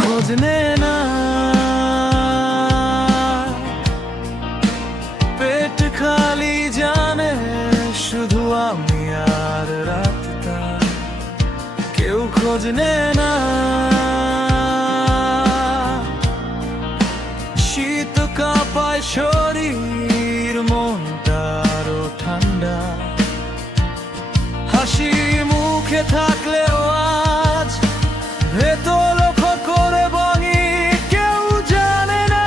খোঁজ নে না, পেট খালি জানে শুধু আমি আর রাতটা। কেউ খোঁজ নে না, শীত কাঁপায় শরীর, মনটা আরো ঠান্ডা। হাসি মুখে থাকলেও আজ ভেতর লক্ষ্য করে ভাঙি, কেউ জানে না।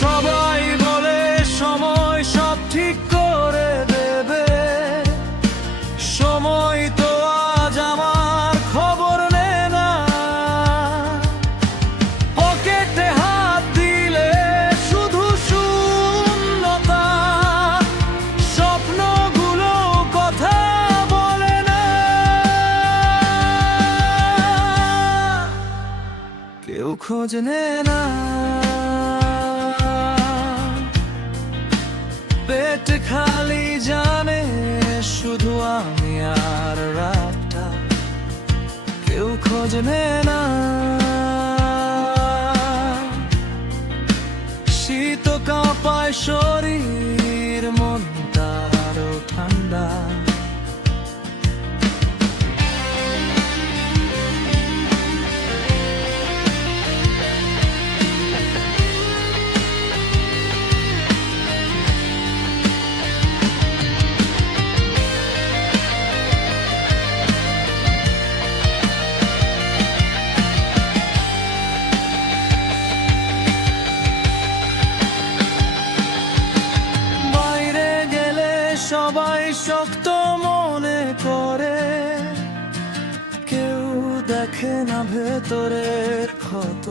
সবাই বলে সময় সব ঠিক করে দেবে, সময় তো আজ আমার খবর নে না। পকেটে হাত দিলে শুধু শূন্যতা, স্বপ্নগুলো কথা বলে না। কেউ খোঁজ নে না, পেট খালি জানে শুধু আমি আর রাতটা। কেউ খোঁজ নে না, শীত কাঁপায় শরীর, মনটা আরো ঠান্ডা। সবাই শক্ত মনে করে, কেউ দেখে না ভেতরের ক্ষত।